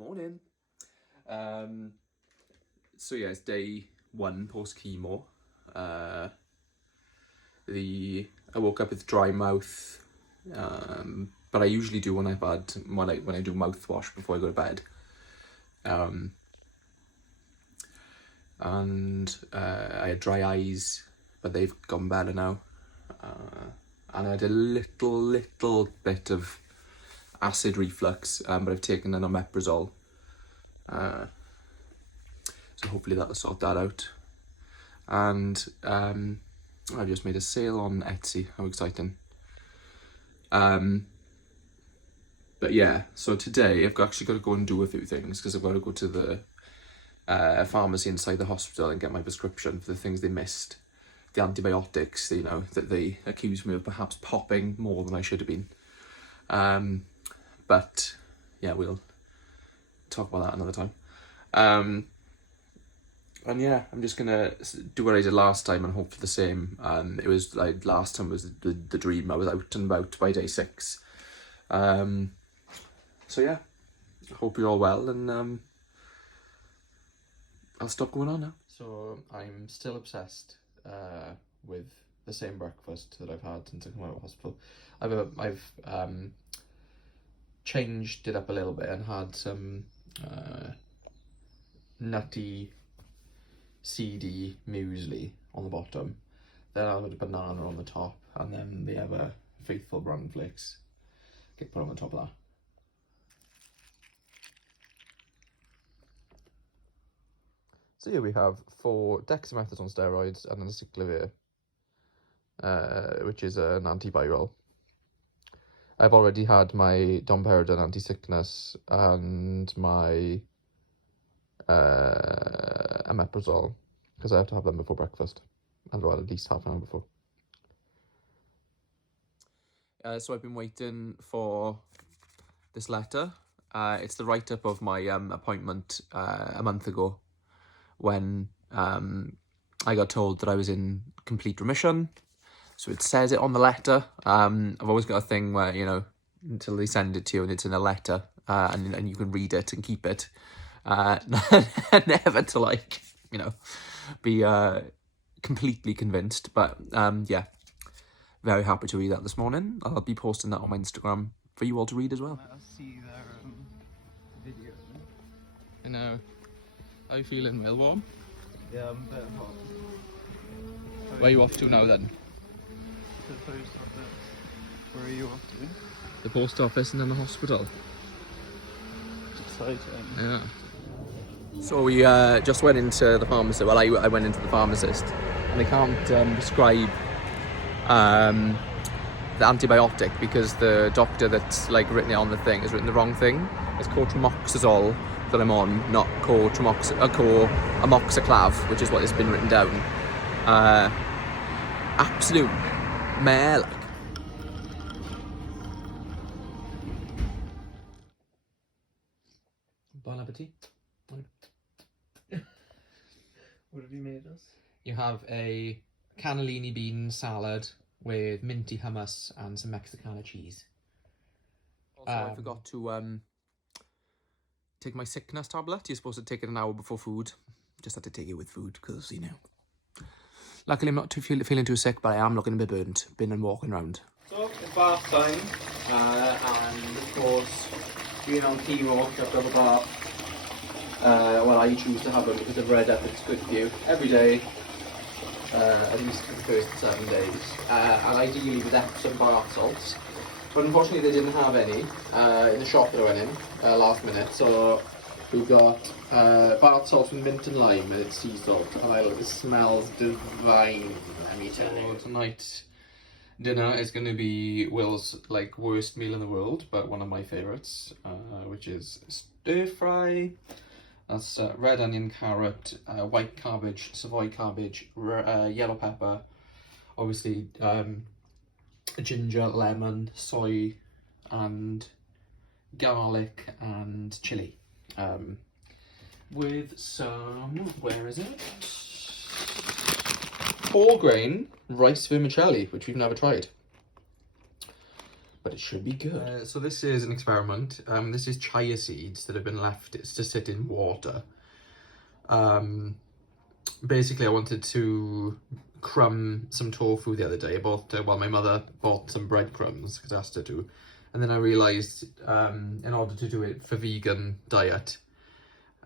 Morning. So yeah, it's day 1 post chemo. I woke up with dry mouth, but I usually do when I do mouthwash before I go to bed. And I had dry eyes, but they've gone better now. And I had a little bit of acid reflux, but I've taken an omeprazole. So hopefully that'll sort that out. And I've just made a sale on Etsy. How exciting. But yeah, so today I've actually got to go and do a few things because I've got to go to the pharmacy inside the hospital and get my prescription for the things they missed. The antibiotics, that they accused me of perhaps popping more than I should have been. But yeah, we'll talk about that another time. And yeah, I'm just gonna do what I did last time and hope for the same. It was like last time was the dream. I was out and about by day 6. So yeah, I hope you're all well, and I'll stop going on now. So I'm still obsessed with the same breakfast that I've had since I come out of hospital. I've changed it up a little bit and had some nutty seedy muesli on the bottom, then I had a banana on the top, and then the ever faithful brown flakes get put on the top of that. So here we have 4 dexamethasone steroids and acyclovir, which is an antiviral. I've already had my domperidone anti-sickness and my omeprazole, because I have to have them before breakfast, and well, at least half an hour before. So I've been waiting for this letter. It's the write-up of my appointment a month ago, when I got told that I was in complete remission. So it says it on the letter. I've always got a thing where, until they send it to you and it's in a letter, and you can read it and keep it. Never to be completely convinced, but yeah, very happy to read that this morning. I'll be posting that on my Instagram for you all to read as well. I'll see their video. I know. How you feeling, Will? Warm? Yeah, I'm a bit hot. Where are you off to now then? The post office. Where are you off to? The post office and then the hospital. It's exciting. Yeah. So we just went into the pharmacy. Well, I went into the pharmacist, and they can't prescribe the antibiotic because the doctor that's written it on the thing has written the wrong thing. It's cotrimoxazole that I'm on, not amoxiclav, which is what has been written down. Absolute mare. Bon appetit. What have you made us? You have a cannellini bean salad with minty hummus and some Mexicana cheese. Also, I forgot to take my sickness tablet. You're supposed to take it an hour before food. Just had to take it with food because, luckily I'm not feeling too sick, but I am looking a bit burnt. Been and walking around. So, it's bath time, and of course, being on chemo, you have to have a bath. Well, I choose to have them because I've read up it's good for you every day, at least for the first 7 days, and ideally with Epsom bath salts. But unfortunately they didn't have any in the shop that I went in last minute, so we've got bath salts with mint and lime, and it's sea salt, and it smells divine, let me tell you. Tonight dinner is going to be Will's worst meal in the world, but one of my favourites, which is stir fry. That's red onion, carrot, white cabbage, Savoy cabbage, yellow pepper, obviously ginger, lemon, soy, and garlic and chilli. With some, where is it? Whole grain rice vermicelli, which we've never tried. but it should be good. So this is an experiment. This is chia seeds that have been left to sit in water. Basically, I wanted to crumb some tofu the other day. My mother bought some breadcrumbs because I asked her to. And then I realised, in order to do it for vegan diet,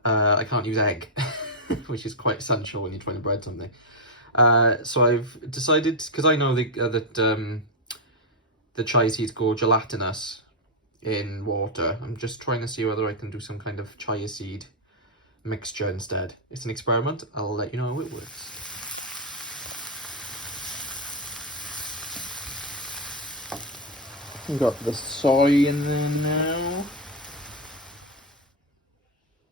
I can't use egg, which is quite essential when you're trying to bread something. So I've decided, because I know that the chia seeds go gelatinous in water. I'm just trying to see whether I can do some kind of chia seed mixture instead. It's an experiment. I'll let you know how it works. We've got the soy in there now.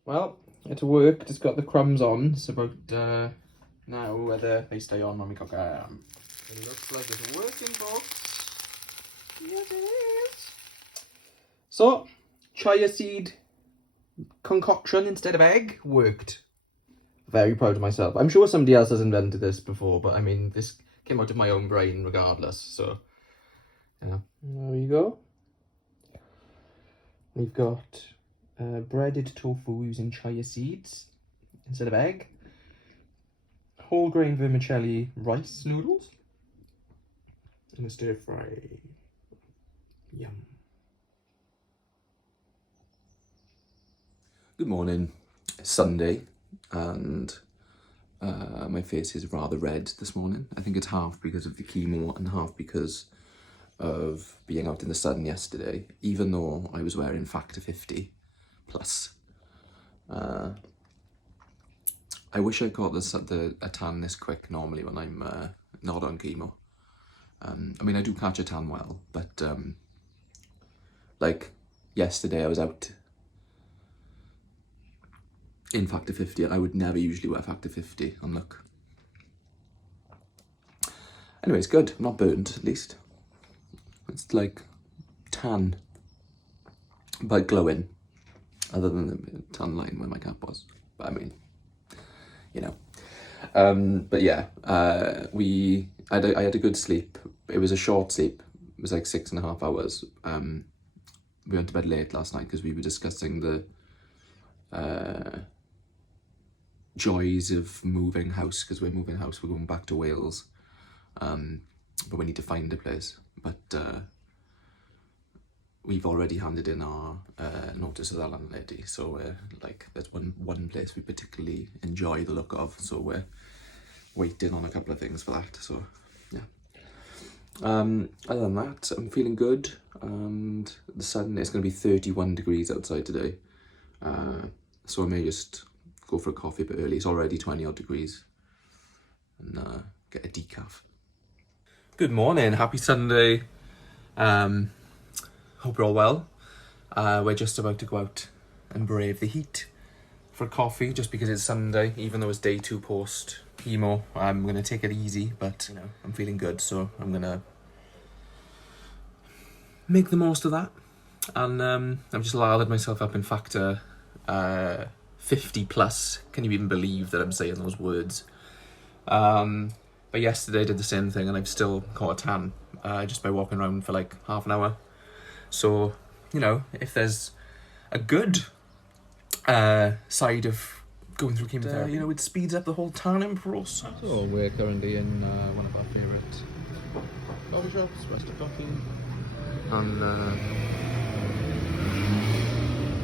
Well, it worked. It's got the crumbs on. It's about now whether they stay on when we cook them. It looks like it's working, folks. Yes, it is. So, chia seed concoction instead of egg worked. Very proud of myself. I'm sure somebody else has invented this before, but I mean, this came out of my own brain regardless, so, yeah. There we go. We've got breaded tofu using chia seeds instead of egg. Whole grain vermicelli rice noodles. And a stir fry. Yum. Good morning. It's Sunday, and my face is rather red this morning. I think it's half because of the chemo and half because of being out in the sun yesterday, even though I was wearing factor 50 plus. I wish I got a tan this quick normally when I'm not on chemo. I mean, I do catch a tan well, but like yesterday I was out in factor 50 and I would never usually wear factor 50 on look. Anyway, it's good. I'm not burnt, at least. It's like tan, but glowing, other than the tan line where my cap was. But I mean, you know. But yeah, I had a good sleep. It was a short sleep. It was like 6.5 hours. We went to bed late last night because we were discussing the joys of moving house, because we're moving house. We're going back to Wales, but we need to find a place. But we've already handed in our notice to the landlady, so like there's one place we particularly enjoy the look of, so we're waiting on a couple of things for that. So yeah. Other than that, I'm feeling good, and the sun is going to be 31 degrees outside today, so I may just go for a coffee a bit early. It's already 20 odd degrees, and get a decaf. Good morning, happy Sunday. Hope you're all well. We're just about to go out and brave the heat for coffee, just because it's Sunday, even though it's day 2 post chemo. I'm gonna take it easy, but you know, I'm feeling good, so I'm gonna make the most of that. And I've just lathered myself up in factor 50 plus. Can you even believe that I'm saying those words? But yesterday I did the same thing, and I've still caught a tan just by walking around for like half an hour. So, you know, if there's a good side of going through chemotherapy, you know, it speeds up the whole tanning process. So we're currently in one of our favourite coffee shops, Western Coffee, and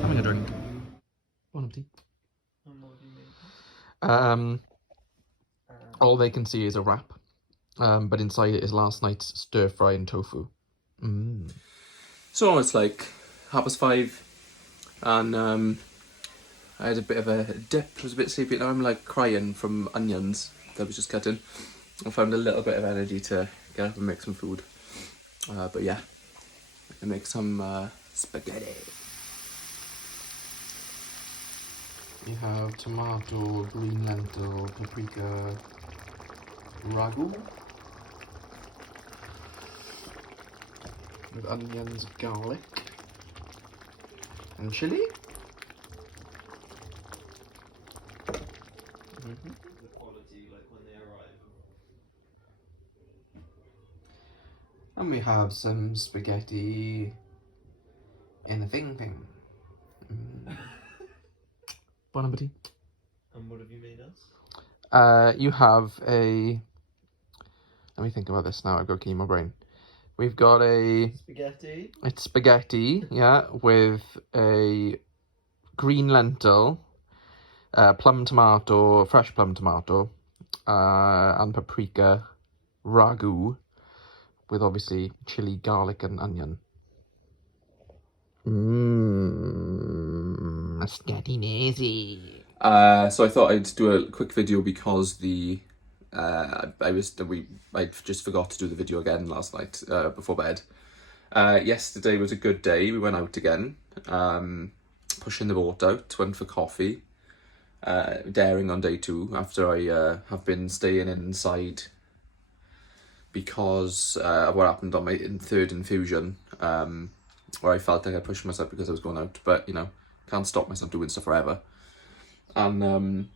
having a drink. Bon appetit. All they can see is a wrap, but inside it is last night's stir fry and tofu. So it's like 5:30, and I had a bit of a dip. I was a bit sleepy. Now I'm like crying from onions that I was just cutting. I found a little bit of energy to get up and make some food. But yeah, I make some spaghetti. We have tomato, green lentil, paprika, ragu, with onions, garlic, and chili. And we have some spaghetti in a thing. Bon appetit. And what have you made us? You have a... Let me think about this now, I've got chemo brain. We've got a... Spaghetti. It's spaghetti, yeah, with a green lentil, plum tomato, fresh plum tomato, and paprika ragu, with obviously chili, garlic and onion. Spaghetti nazy. So I thought I'd do a quick video because I just forgot to do the video again last night before bed. Yesterday was a good day. We went out again, pushing the boat out, went for coffee, daring on day 2 after I have been staying inside because of what happened on my 3rd infusion, where I felt like I pushed myself because I was going out, but you know, can't stop myself doing stuff forever. And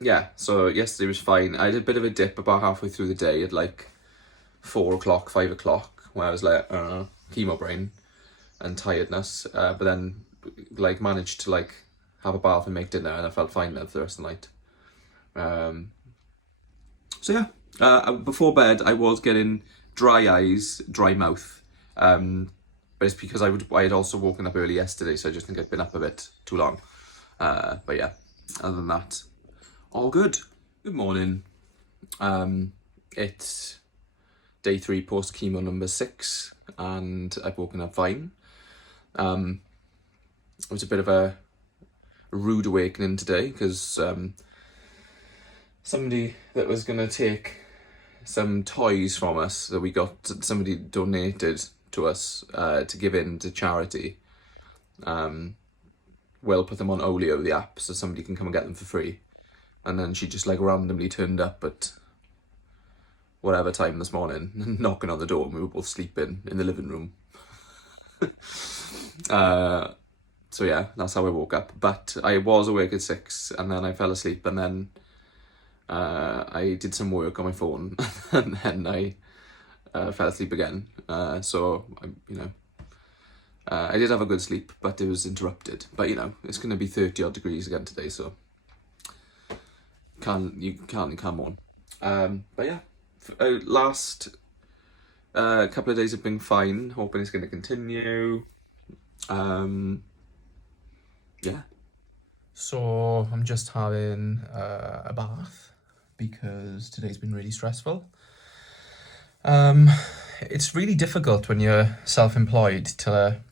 yeah, so yesterday was fine. I had a bit of a dip about halfway through the day at like 4 o'clock, 5 o'clock, where I was like, chemo brain and tiredness, but then like managed to like have a bath and make dinner, and I felt fine then for the rest of the night. So yeah, before bed I was getting dry eyes, dry mouth, but it's because I had also woken up early yesterday, so I just think I'd been up a bit too long. But yeah, other than that, all good. Good morning. It's day 3 post chemo number 6, and I've woken up fine. It was a bit of a rude awakening today because somebody that was going to take some toys from us that we got, somebody donated to us to give in to charity. We'll put them on Olio, the app, so somebody can come and get them for free. And then she just like randomly turned up at whatever time this morning, knocking on the door, and we were both sleeping in the living room. So yeah, that's how I woke up. But I was awake at 6, and then I fell asleep, and then I did some work on my phone, and then I fell asleep again. So I did have a good sleep, but it was interrupted. But you know, it's going to be 30 odd degrees again today, so you can't mourn. But yeah, last couple of days have been fine. Hoping it's going to continue. Yeah. So I'm just having a bath because today's been really stressful. It's really difficult when you're self-employed to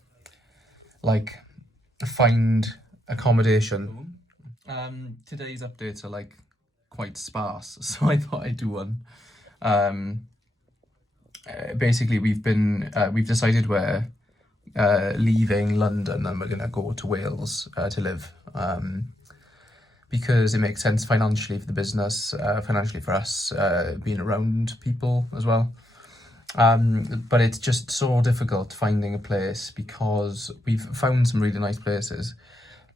like find accommodation. Today's updates are like quite sparse, so I thought I'd do one. Basically we've decided we're leaving London and we're gonna go to Wales to live, because it makes sense financially for the business, financially for us, being around people as well. But it's just so difficult finding a place because we've found some really nice places,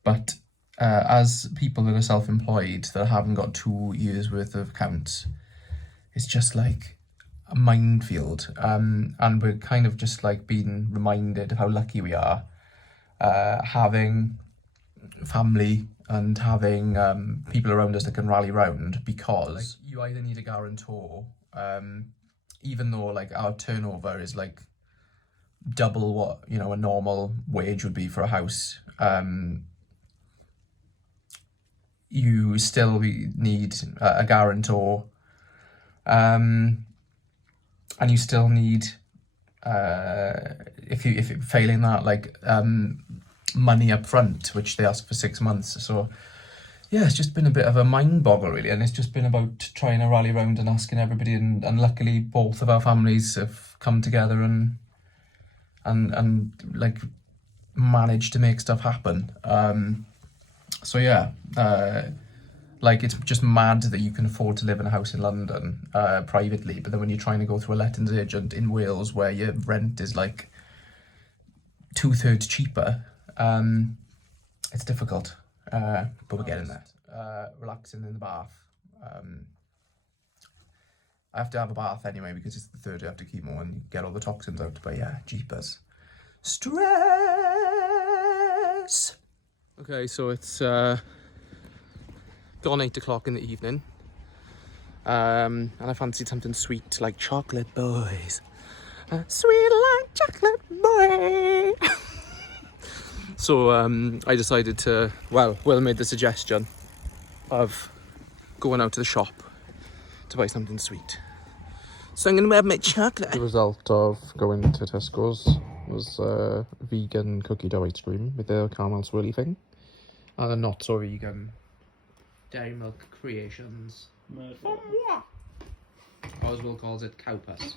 but as people that are self-employed that haven't got 2 years worth of accounts, it's just like a minefield. And we're kind of just like being reminded of how lucky we are, having family and having people around us that can rally round, because like, you either need a guarantor, even though like our turnover is like double what, you know, a normal wage would be for a house, you still need a guarantor, and you still need, if failing that, like money up front, which they ask for 6 months. So yeah, it's just been a bit of a mind boggle really, and it's just been about trying to rally around and asking everybody, and luckily both of our families have come together and like managed to make stuff happen. So yeah, like it's just mad that you can afford to live in a house in London privately, but then when you're trying to go through a lettings agent in Wales where your rent is like 2/3 cheaper, it's difficult. But we're getting there. Relaxing in the bath. I have to have a bath anyway because it's the 3rd day after chemo and you get all the toxins out. But yeah, jeepers. Stress! Okay, so it's gone 8 o'clock in the evening. And I fancied something sweet like chocolate boys. Sweet like chocolate boy! So I decided to, well, Will made the suggestion of going out to the shop to buy something sweet. So I'm going to have my chocolate. The result of going to Tesco's was vegan cookie dough ice cream with the caramel swirly thing. And a not so vegan Dairy Milk Creations. From what? Or as Will calls it, cow puss.